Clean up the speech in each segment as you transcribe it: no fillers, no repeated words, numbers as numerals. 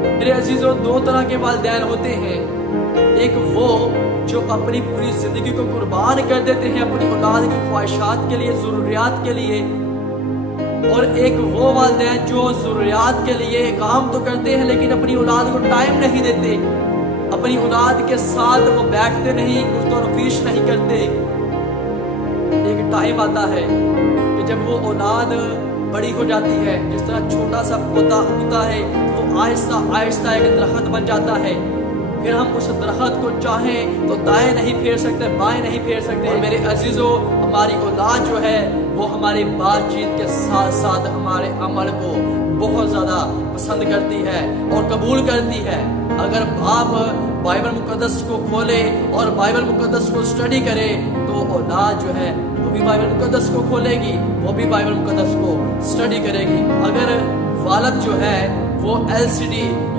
میرے عزیزوں، دو طرح کے والدین ہوتے ہیں، ایک وہ جو اپنی پوری زندگی کو قربان کر دیتے ہیں اپنی اولاد کی خواہشات کے لیے، ضروریات کے لیے، اور ایک وہ والدین جو ضروریات کے لیے کام تو کرتے ہیں لیکن اپنی اولاد کو ٹائم نہیں دیتے، اپنی اولاد کے ساتھ وہ بیٹھتے نہیں، اس کو رفیش نہیں کرتے۔ ایک ٹائم آتا ہے کہ جب وہ اولاد بڑی ہو جاتی ہے، جس طرح چھوٹا سا پودا اگتا ہے وہ آہستہ آہستہ ایک درخت بن جاتا ہے، پھر ہم اس درخت کو چاہیں تو دائیں نہیں پھیر سکتے، بائیں نہیں پھیر سکتے۔ اور میرے عزیزوں، ہماری اولاد جو ہے وہ ہماری بات چیت کے ساتھ ساتھ ہمارے عمل کو بہت زیادہ پسند کرتی ہے اور قبول کرتی ہے۔ اگر باپ بائبل مقدس کو کھولے اور بائبل مقدس کو اسٹڈی کرے تو اولاد جو ہے وہ بھی بائبل مقدس کو کھولے گی، وہ بھی بائبل مقدس کو اسٹڈی کرے گی۔ اگر والد جو ہے وہ LCD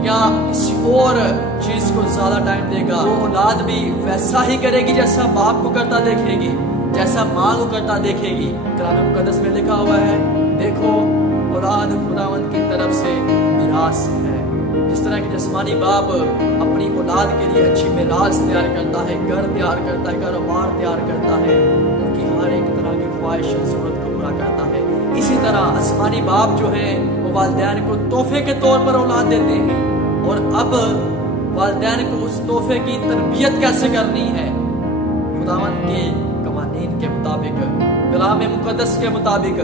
یا کسی اور چیز کو زیادہ ٹائم دے گا، وہ اولاد بھی ویسا ہی کرے گی جیسا باپ کو کرتا دیکھے گی، جیسا ماں کو کرتا دیکھے گی۔ کلام مقدس میں لکھا ہوا ہے، دیکھو اولاد خداوند کی طرف سے میراث ہے۔ جس طرح کہ جسمانی باپ اپنی اولاد کے لیے اچھی میراث تیار کرتا ہے، گھر تیار کرتا ہے، کاروبار تیار کرتا ہے، ان کی ہر ایک طرح کی خواہش ضرورت کو پورا کرتا ہے، اسی طرح آسمانی باپ جو ہیں وہ والدین کو تحفے کے طور پر اولاد دیتے ہیں۔ اور اب والدین کو اس تحفے کی تربیت کیسے کرنی ہے؟ خداوند کے قوانین کے مطابق، کلام مقدس کے مطابق،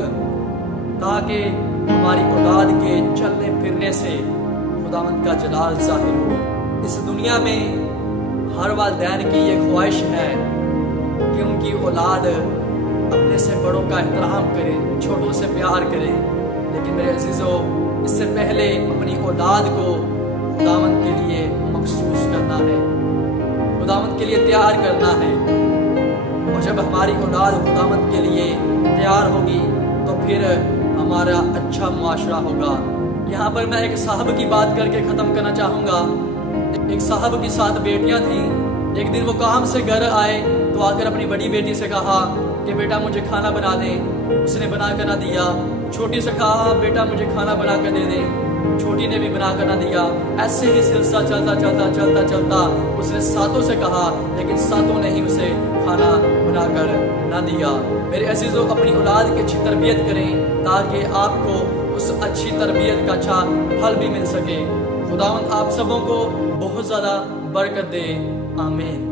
تاکہ ہماری اولاد کے چلنے پھرنے سے خداوند کا جلال ظاہر ہو۔ اس دنیا میں ہر والدین کی یہ خواہش ہے کہ ان کی اولاد اپنے سے بڑوں کا احترام کرے، چھوٹوں سے پیار کرے، لیکن میرے عزیزوں، اس سے پہلے اپنی اولاد کو خداوند کے لیے مخصوص کرنا ہے، خداوند کے لیے تیار کرنا ہے۔ اور جب ہماری اولاد خداوند کے لیے تیار ہوگی تو پھر ہمارا اچھا معاشرہ ہوگا۔ یہاں پر میں ایک صاحب کی بات کر کے ختم کرنا چاہوں گا۔ ایک صاحب کی 7 بیٹیاں تھیں۔ ایک دن وہ کام سے گھر آئے تو آ کر اپنی بڑی بیٹی سے کہا کہ بیٹا مجھے کھانا بنا دیں۔ اس نے بنا کر نہ دیا۔ چھوٹی سے کہا بیٹا مجھے کھانا بنا کر دے دیں۔ چھوٹی نے بھی بنا کر نہ دیا۔ ایسے ہی سلسلہ چلتا اس نے 7 سے کہا، لیکن 7 نے ہی اسے کھانا بنا کر نہ دیا۔ میرے عزیزوں، اپنی اولاد کی اچھی تربیت کریں تاکہ آپ کو اس اچھی تربیت کا اچھا پھل بھی مل سکے۔ خداوند آپ سبوں کو بہت زیادہ برکت دے، آمین۔